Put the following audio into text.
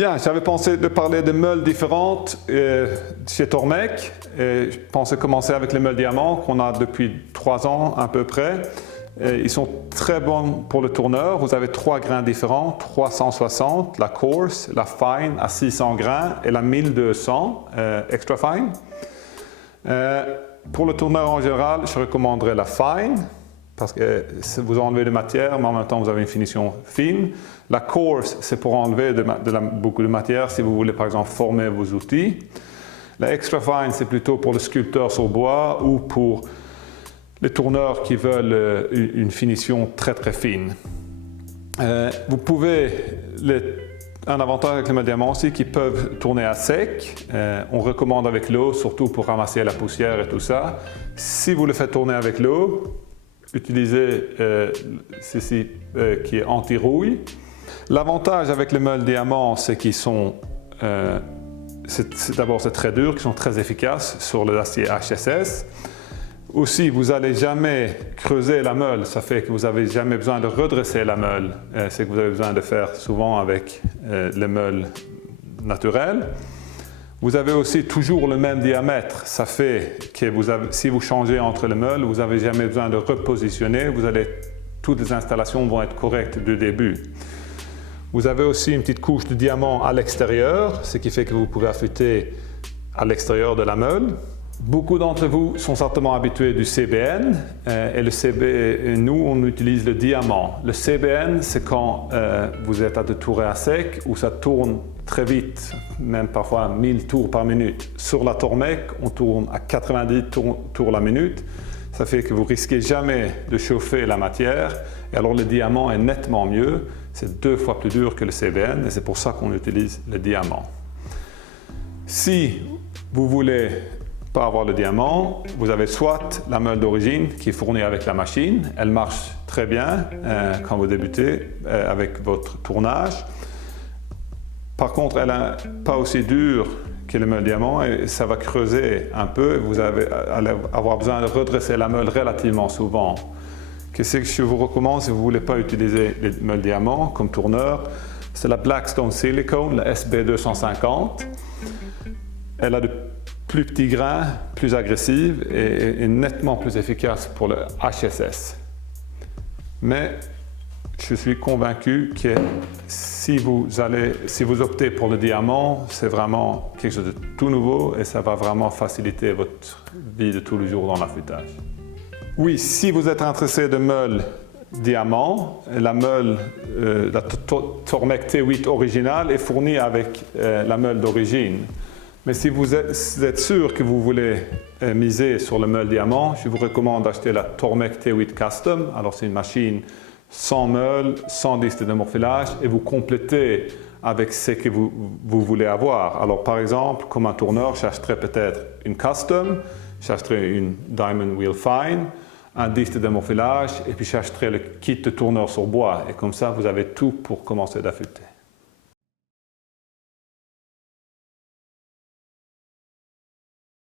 Bien, j'avais pensé de parler de meules différentes chez Tormek. Je pensais commencer avec les meules diamants qu'on a depuis 3 ans à peu près. Ils sont très bons pour le tourneur. Vous avez 3 grains différents, 360, la coarse, la fine à 600 grains et la 1200 extra fine. Pour le tourneur en général, je recommanderais la fine parce que vous enlevez de matière, mais en même temps vous avez une finition fine. La coarse, c'est pour enlever beaucoup de matière si vous voulez par exemple former vos outils. La extra fine, c'est plutôt pour le sculpteur sur bois ou pour les tourneurs qui veulent une finition très très fine. Vous pouvez, un avantage avec les meules diamants aussi, qui peuvent tourner à sec. On recommande avec l'eau, surtout pour ramasser la poussière et tout ça. Si vous le faites tourner avec l'eau, utilisez ceci qui est anti-rouille. L'avantage avec les meules diamants, c'est qu'ils sont, d'abord c'est très dur, qu'ils sont très efficaces sur l'acier HSS. Aussi, vous n'allez jamais creuser la meule, ça fait que vous n'avez jamais besoin de redresser la meule. C'est que vous avez besoin de faire souvent avec les meules naturelles. Vous avez aussi toujours le même diamètre, ça fait que si vous changez entre les meules, vous n'avez jamais besoin de repositionner, toutes les installations vont être correctes du début. Vous avez aussi une petite couche de diamant à l'extérieur, ce qui fait que vous pouvez affûter à l'extérieur de la meule. Beaucoup d'entre vous sont certainement habitués du CBN et nous on utilise le diamant. Le CBN, c'est quand vous êtes à de tourner à sec où ça tourne très vite, même parfois 1000 tours par minute. Sur la Tormek, on tourne à 90 tours la minute. Ça fait que vous risquez jamais de chauffer la matière et alors le diamant est nettement mieux. C'est 2 fois plus dur que le CBN et c'est pour ça qu'on utilise le diamant. Si vous voulez pas avoir le diamant, vous avez soit la meule d'origine qui est fournie avec la machine, elle marche très bien quand vous débutez avec votre tournage. Par contre, elle n'est pas aussi dure que les meules diamant et ça va creuser un peu. Vous allez avoir besoin de redresser la meule relativement souvent. Qu'est-ce que je vous recommande si vous ne voulez pas utiliser les meules diamant comme tourneur? C'est la Blackstone Silicone, la SB250. Elle a de plus petits grains, plus agressive et nettement plus efficace pour le HSS. Mais je suis convaincu que si vous optez pour le diamant, c'est vraiment quelque chose de tout nouveau et ça va vraiment faciliter votre vie de tous les jours dans l'affûtage. Oui, si vous êtes intéressé de meules diamant, la meule, la Tormek T8 originale est fournie avec la meule d'origine. Mais si vous êtes sûr que vous voulez miser sur le meule diamant, je vous recommande d'acheter la Tormek T8 Custom. Alors c'est une machine sans meule, sans disque de morphilage et vous complétez avec ce que vous voulez avoir. Alors par exemple, comme un tourneur, j'achèterais peut-être une Custom, j'achèterais une Diamond Wheel Fine, un disque de morphilage et puis j'achèterais le kit de tourneur sur bois. Et comme ça, vous avez tout pour commencer d'affûter.